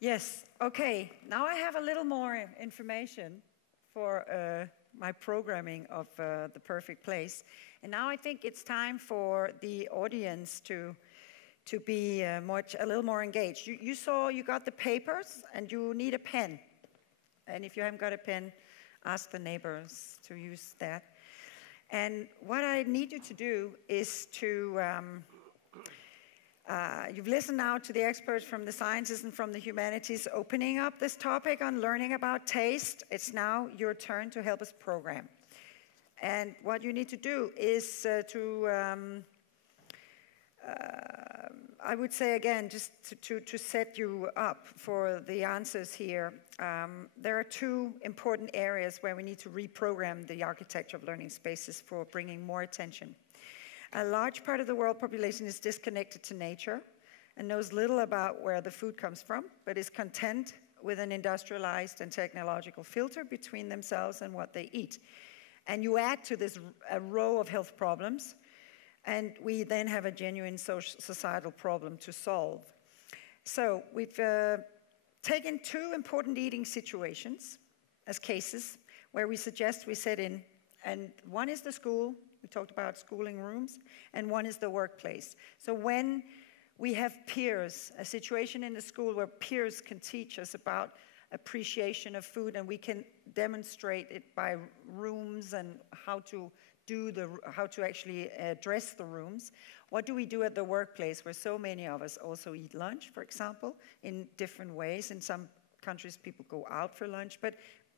Yes, okay. Now I have a little more information for my programming of The Perfect Place. And now I think it's time for the audience to be a little more engaged. You got the papers and you need a pen. And if you haven't got a pen, ask the neighbors to use that. And what I need you to do is to, you've listened now to the experts from the sciences and from the humanities opening up this topic on learning about taste. It's now your turn to help us program. And what you need to do is I would say again, just to set you up for the answers here, there are two important areas where we need to reprogram the architecture of learning spaces for bringing more attention. A large part of the world population is disconnected to nature and knows little about where the food comes from, but is content with an industrialized and technological filter between themselves and what they eat. And you add to this a row of health problems, and we then have a genuine societal problem to solve. So we've taken two important eating situations as cases where we suggest we set in, and one is the school, we talked about schooling rooms, and one is the workplace. So when we have peers, a situation in the school where peers can teach us about appreciation of food, and we can demonstrate it by rooms and how to actually dress the rooms. What do we do at the workplace where so many of us also eat lunch, for example, in different ways? In some countries, people go out for lunch, but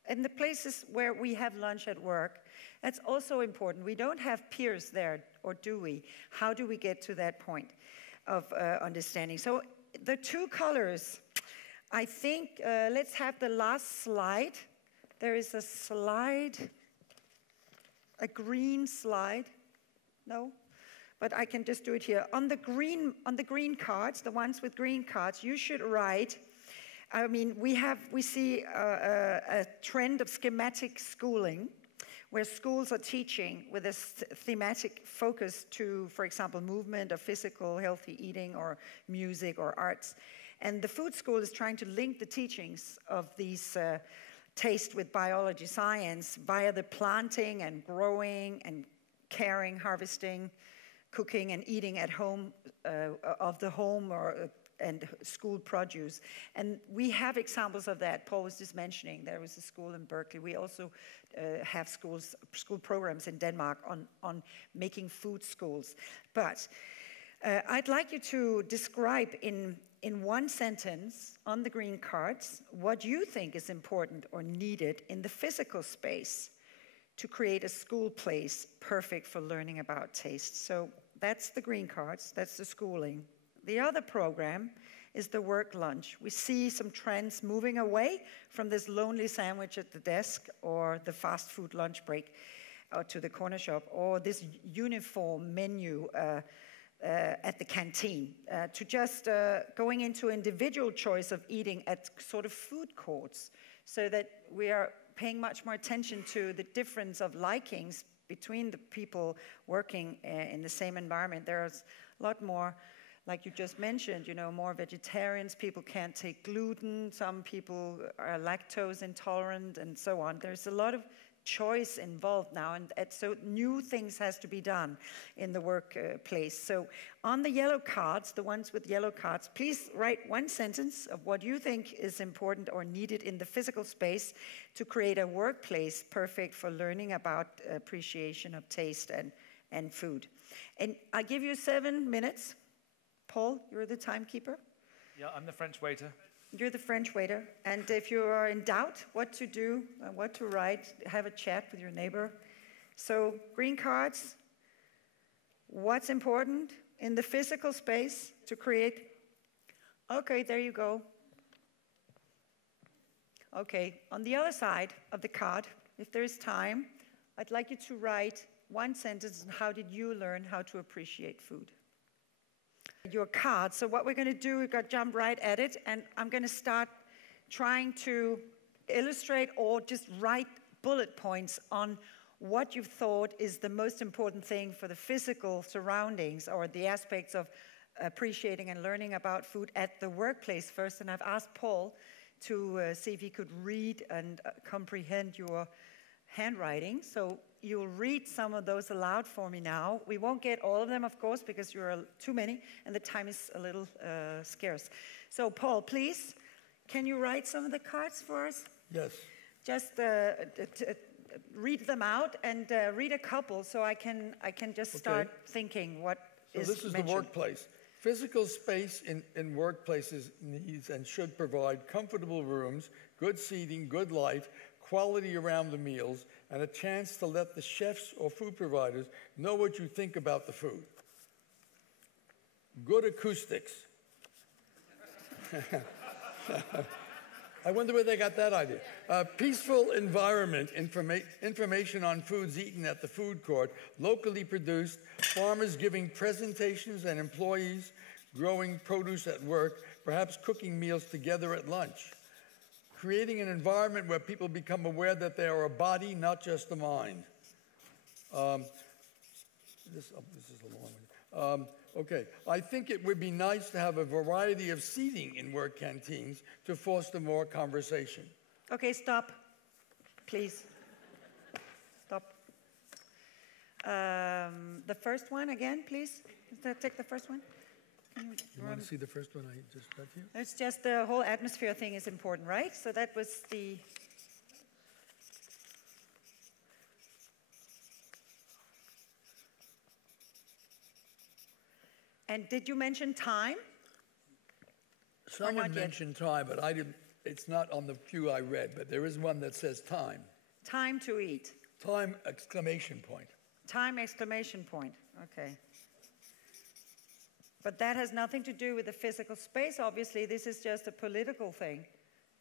in the places where we have lunch at work, that's also important. We don't have peers there, or do we? How do we get to that point of understanding? So the two colors, I think, let's have the last slide. There is a slide, a green slide. No? But I can just do it here. On the green cards, the ones with green cards, you should write, I mean, we see a trend of schematic schooling, where schools are teaching with a thematic focus to, for example, movement or physical, healthy eating, or music or arts. And the food school is trying to link the teachings of these taste with biology science via the planting and growing and caring, harvesting, cooking and eating at home of the home and school produce. And we have examples of that. Paul was just mentioning there was a school in Berkeley. We also have school programs in Denmark on making food schools. But I'd like you to describe in one sentence on the green cards what you think is important or needed in the physical space to create a school place perfect for learning about taste. So that's the green cards, that's the schooling. The other program is the work lunch. We see some trends moving away from this lonely sandwich at the desk or the fast food lunch break to the corner shop, or this uniform menu at the canteen, to just going into individual choice of eating at sort of food courts, so that we are paying much more attention to the difference of likings between the people working in the same environment. There's a lot more, like you just mentioned, you know, more vegetarians, people can't take gluten, some people are lactose intolerant, and so on. There's a lot of choice involved now, and so new things has to be done in the workplace. So on the yellow cards, the ones with yellow cards, please write one sentence of what you think is important or needed in the physical space to create a workplace perfect for learning about appreciation of taste and food. And I give you 7 minutes. Paul, you're the timekeeper. Yeah, I'm the French waiter. You're the French waiter, and if you are in doubt what to do, what to write, have a chat with your neighbor. So, green cards, what's important in the physical space to create? Okay, there you go. Okay, on the other side of the card, if there is time, I'd like you to write one sentence on how did you learn how to appreciate food. Your card. So what we're going to do, we've got to jump right at it, and I'm going to start trying to illustrate or just write bullet points on what you've thought is the most important thing for the physical surroundings or the aspects of appreciating and learning about food at the workplace first. And I've asked Paul to see if he could read and comprehend your handwriting. So you'll read some of those aloud for me now. We won't get all of them, of course, because you're too many, and the time is a little scarce. So Paul, please, can you write some of the cards for us? Yes. Just read them out and read a couple so I can just start thinking what is this is mentioned. the workplace. Physical space in workplaces needs and should provide comfortable rooms, good seating, good light, quality around the meals, and a chance to let the chefs or food providers know what you think about the food. Good acoustics. I wonder where they got that idea. Peaceful environment, information on foods eaten at the food court, locally produced, farmers giving presentations and employees growing produce at work, perhaps cooking meals together at lunch. Creating an environment where people become aware that they are a body, not just a mind. This is a long one. Okay, I think it would be nice to have a variety of seating in work canteens to foster more conversation. Okay, stop, please. Stop. The first one again, please. Take the first one. You want to see the first one I just read here? It's just the whole atmosphere thing is important, right? So that was the... And did you mention time? Someone mentioned time, but I didn't. It's not on the few I read, but there is one that says time. Time to eat. Time, exclamation point. Time, exclamation point. Okay. But that has nothing to do with the physical space, obviously. This is just a political thing.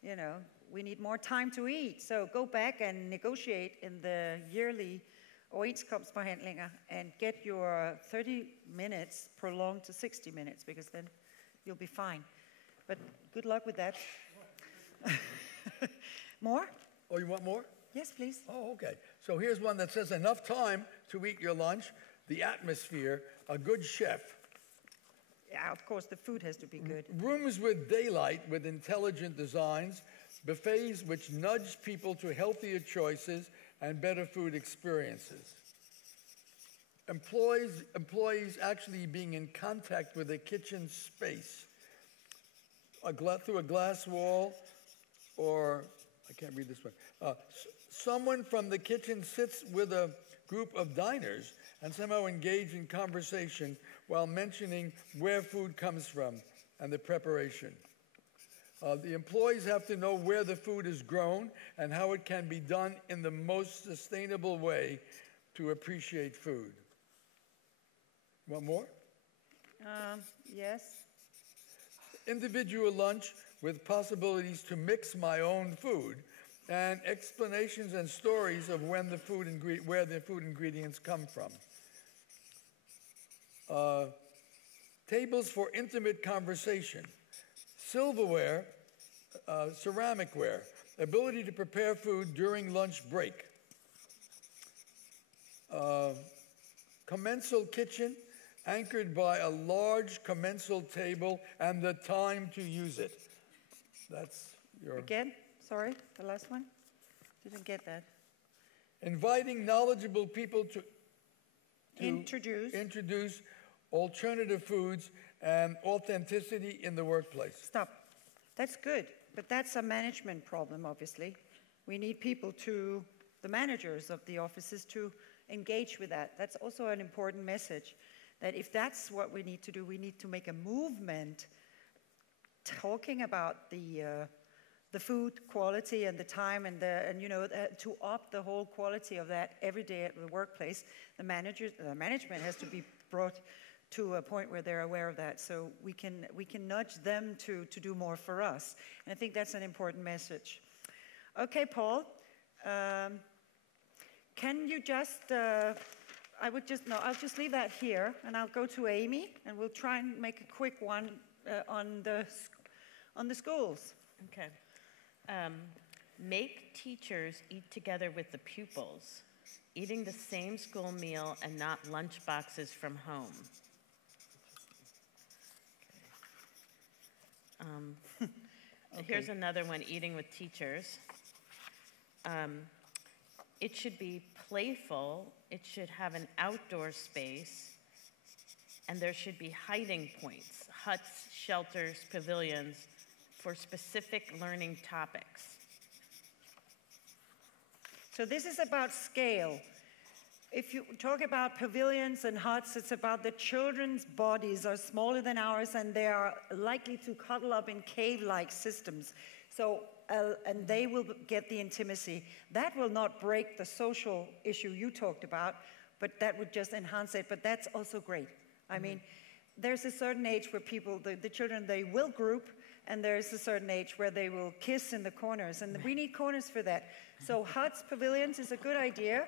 You know, we need more time to eat. So go back and negotiate in the yearly overenskomstforhandlinger and get your 30 minutes prolonged to 60 minutes, because then you'll be fine. But good luck with that. More? Oh, you want more? Yes, please. Oh, okay. So here's one that says enough time to eat your lunch, the atmosphere, a good chef. Yeah, of course, the food has to be good. Rooms with daylight with intelligent designs, buffets which nudge people to healthier choices and better food experiences. Employees actually being in contact with a kitchen space, through a glass wall, or, I can't read this one. Someone from the kitchen sits with a group of diners and somehow engage in conversation while mentioning where food comes from and the preparation. The employees have to know where the food is grown and how it can be done in the most sustainable way to appreciate food. Want more? Yes. Individual lunch with possibilities to mix my own food and explanations and stories of where the food ingredients come from. Tables for intimate conversation. Silverware, ceramicware, ability to prepare food during lunch break. Commensal kitchen, anchored by a large commensal table and the time to use it. That's your... Again? Sorry, the last one? Didn't get that. Inviting knowledgeable people to introduce alternative foods and authenticity in the workplace. Stop. That's good, but that's a management problem, obviously. We need people the managers of the offices, to engage with that. That's also an important message, that if that's what we need to do, we need to make a movement talking about the food quality and the time and to up the whole quality of that every day at the workplace. The management has to be brought to a point where they're aware of that, so we can nudge them to do more for us. And I think that's an important message. Okay, Paul, can you just, I'll just leave that here, and I'll go to Amy, and we'll try and make a quick one on the schools. Okay. Make teachers eat together with the pupils, eating the same school meal and not lunch boxes from home. Here's another one, eating with teachers. It should be playful, it should have an outdoor space, and there should be hiding points, huts, shelters, pavilions, for specific learning topics. So this is about scale. If you talk about pavilions and huts, it's about the children's bodies are smaller than ours and they are likely to cuddle up in cave-like systems. So, and they will get the intimacy. That will not break the social issue you talked about, but that would just enhance it. But that's also great. I mean, there's a certain age where people, the children, they will group, and there's a certain age where they will kiss in the corners, and we need corners for that. So huts, pavilions is a good idea.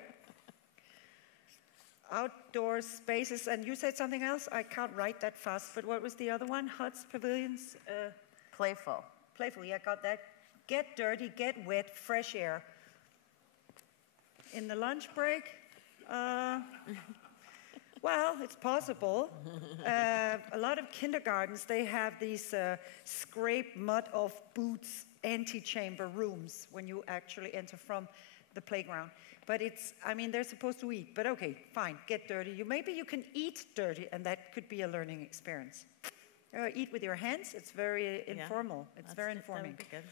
Outdoor spaces, and you said something else? I can't write that fast, but what was the other one? Huts, pavilions? Playful. Playful, yeah, got that. Get dirty, get wet, fresh air. In the lunch break? Well, it's possible. A lot of kindergartens, they have these scrape mud off boots antechamber rooms when you actually enter from the playground. But it's, I mean, they're supposed to eat, but okay, fine, get dirty. Maybe you can eat dirty, and that could be a learning experience. Eat with your hands, it's very informal. It's very informing. That would be good.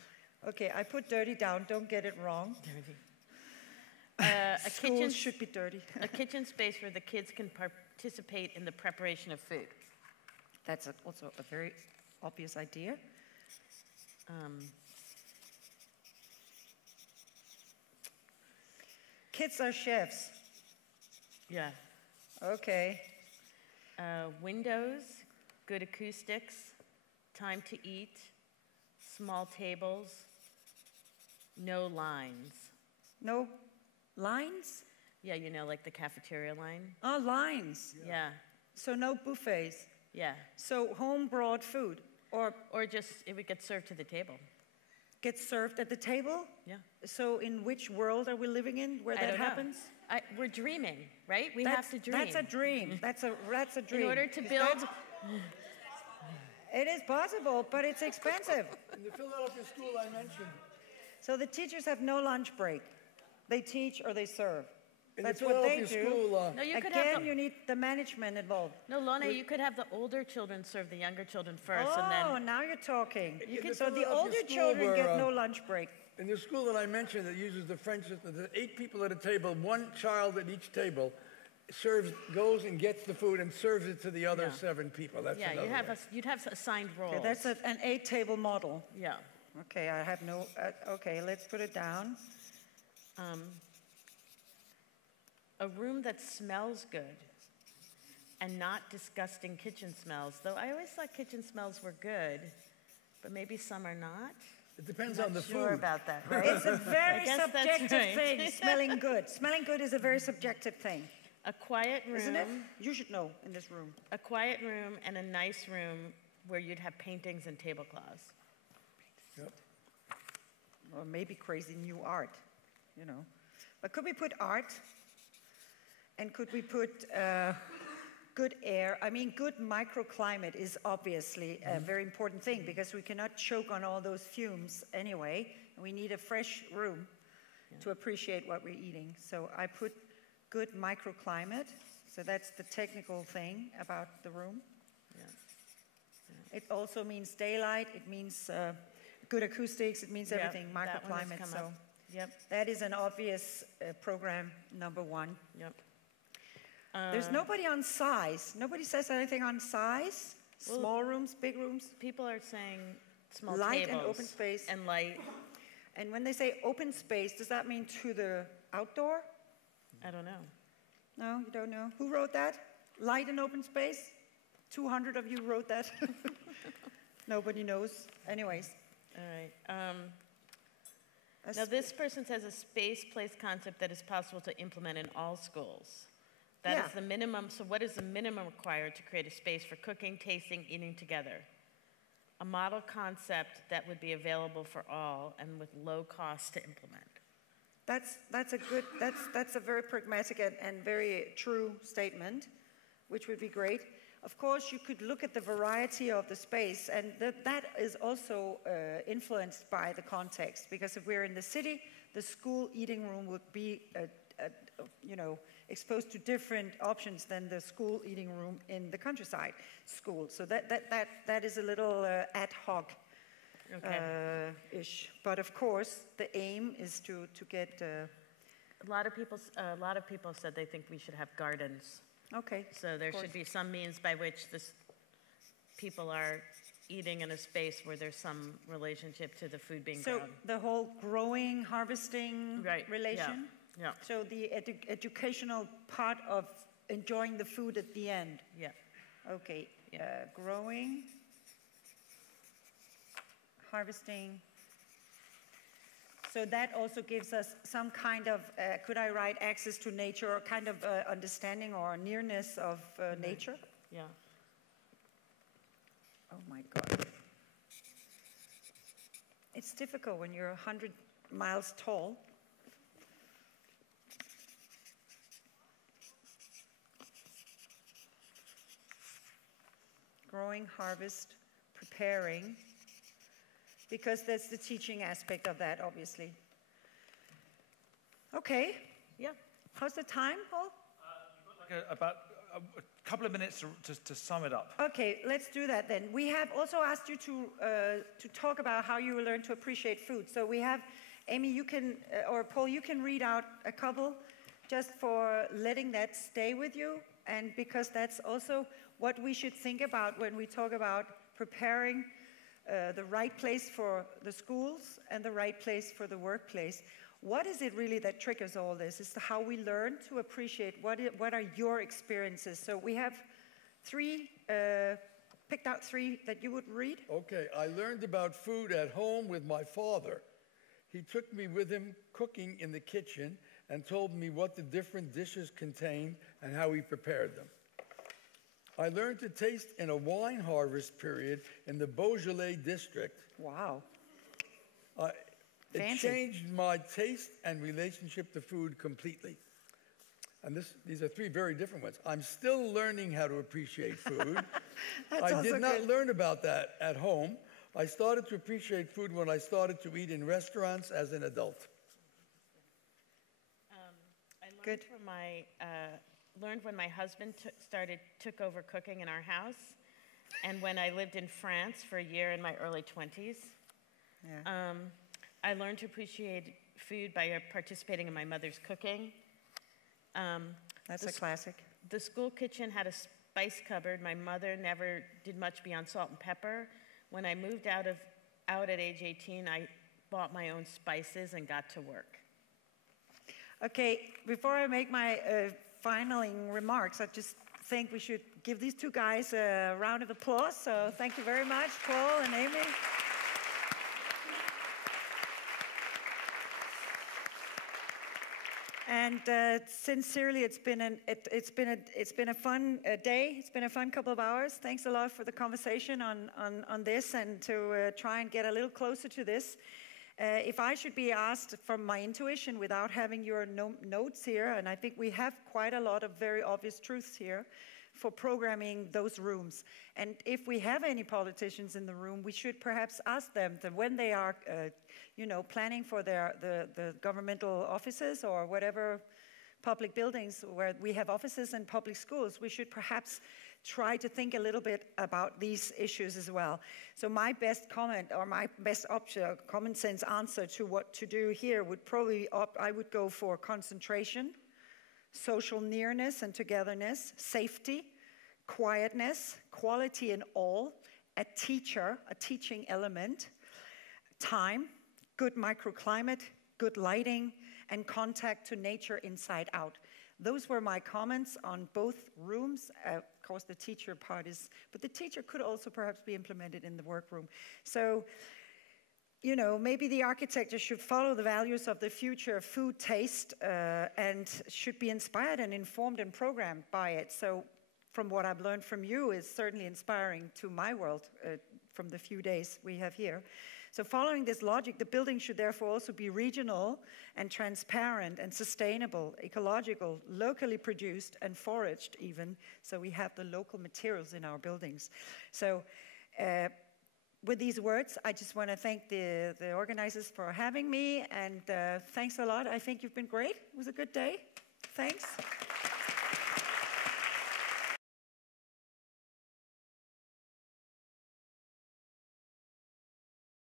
Okay, I put dirty down, don't get it wrong. Dirty. A Schools kitchen should be dirty. A kitchen space where the kids can participate in the preparation of food. That's also a very obvious idea. Kids are chefs. Yeah. Okay. Windows, good acoustics, time to eat, small tables, no lines. No lines? Yeah, you know, like the cafeteria line. Oh, lines. Yeah. So no buffets. Yeah. So home-brought food, or just it would get served to the table. get served at the table? Yeah. So in which world are we living in where I that don't know. happens? We're dreaming, right? We have to dream. That's a dream. That's a dream. In order to build. It is possible, but it's expensive. In the Philadelphia school I mentioned, So the teachers have no lunch break. They teach or they serve. in That's the what they Philadelphia do. school, No, you could have Again, you need the management involved. No, Lona, you could have the older children serve the younger children first, Oh, and then now you're talking. In the So the Philadelphia older school children get where, no lunch break. in the school that I mentioned that uses the French system, there's 8 people at a table, 1 child at each table, goes and gets the food and serves it to the other Yeah. 7 people. That's yeah, another way. you'd have assigned roles. Okay, that's an 8-table model. Yeah. Okay, I have no, okay, let's put it down. A room that smells good and not disgusting kitchen smells. Though I always thought kitchen smells were good, but maybe some are not. It depends Not on the sure food. about that, right? It's a very guess that's subjective right. thing, smelling good. Smelling good is a very subjective thing, A quiet room, isn't it? You should know in this room. a quiet room and a nice room where you'd have paintings and tablecloths. Yep. Or maybe crazy new art, you know. But could we put art? And could we put good air? I mean, good microclimate is obviously a very important thing because we cannot choke on all those fumes anyway. And we need a fresh room to appreciate what we're eating. So I put good microclimate. So that's the technical thing about the room. It also means daylight. It means good acoustics. It means everything, That one has microclimate. come So up. Yep, that is an obvious program number 1. yep. There's nobody on size. Nobody says anything on size. Well, Small rooms, big rooms. People are saying small Light tables. and open space. And light. And when they say open space, does that mean to the outdoor? I don't know. No, you don't know. Who wrote that? Light and open space? 200 of you wrote that. Nobody knows. Anyways. All right. Now, this person says a space-place concept that is possible to implement in all schools. That is the minimum. So what is the minimum required to create a space for cooking, tasting, eating together? A model concept that would be available for all and with low cost to implement. That's a very pragmatic and very true statement, which would be great. of course, you could look at the variety of the space, and that is also influenced by the context. Because if we're in the city, the school eating room would be, exposed to different options than the school eating room in the countryside school. So that is a little ad hoc ish. But of course, the aim is to get. A lot of people said they think we should have gardens. Okay. So there should be some means by which people are eating in a space where there's some relationship to the food being grown. So the whole growing, harvesting relation? Yeah. So the educational part of enjoying the food at the end? Yeah. Okay. Growing, harvesting. So that also gives us some kind of, could I write access to nature, or kind of understanding or nearness of nature? Yeah. Oh my God. It's difficult when you're 100 miles tall. Growing, harvest, preparing. Because there's the teaching aspect of that, obviously. Okay. Yeah. How's the time, Paul? You've got like about a couple of minutes to sum it up. Okay, let's do that then. We have also asked you to talk about how you learn to appreciate food. So we have, Amy, you can, or Paul, you can read out a couple just for letting that stay with you, and because that's also what we should think about when we talk about preparing the right place for the schools and the right place for the workplace. What is it really that triggers all this? Is how we learn to appreciate what are your experiences. So we have picked out three that you would read. Okay, I learned about food at home with my father. He took me with him cooking in the kitchen and told me what the different dishes contained and how he prepared them. I learned to taste in a wine harvest period in the Beaujolais district. Wow. It changed my taste and relationship to food completely. And these are three very different ones. I'm still learning how to appreciate food. I did not learn about that at home. I started to appreciate food when I started to eat in restaurants as an adult. I learned when my husband took over cooking in our house, and when I lived in France for a year in my early 20s. Yeah. I learned to appreciate food by participating in my mother's cooking. That's a classic. The school kitchen had a spice cupboard. My mother never did much beyond salt and pepper. When I moved out at age 18, I bought my own spices and got to work. Okay, before I make my finaling remarks, I just think we should give these two guys a round of applause. So thank you very much, Paul and Amy. And sincerely, it's been a fun day. It's been a fun couple of hours. Thanks a lot for the conversation on this, and to try and get a little closer to this. If I should be asked from my intuition without having your notes here, and I think we have quite a lot of very obvious truths here for programming those rooms. And if we have any politicians in the room, we should perhaps ask them that when they are, planning for the governmental offices or whatever public buildings where we have offices and public schools, we should perhaps try to think a little bit about these issues as well. So my best comment, or my best option, common sense answer to what to do here would probably, I would go for concentration, social nearness and togetherness, safety, quietness, quality in all, a teaching element, time, good microclimate, good lighting, and contact to nature inside out. Those were my comments on both rooms. Of course, the teacher part is, but the teacher could also perhaps be implemented in the workroom. So, maybe the architecture should follow the values of the future food taste and should be inspired and informed and programmed by it. So from what I've learned from you is certainly inspiring to my world from the few days we have here. So following this logic, the building should therefore also be regional and transparent and sustainable, ecological, locally produced and foraged even, so we have the local materials in our buildings. So with these words, I just want to thank the organizers for having me, and thanks a lot. I think you've been great. It was a good day. Thanks.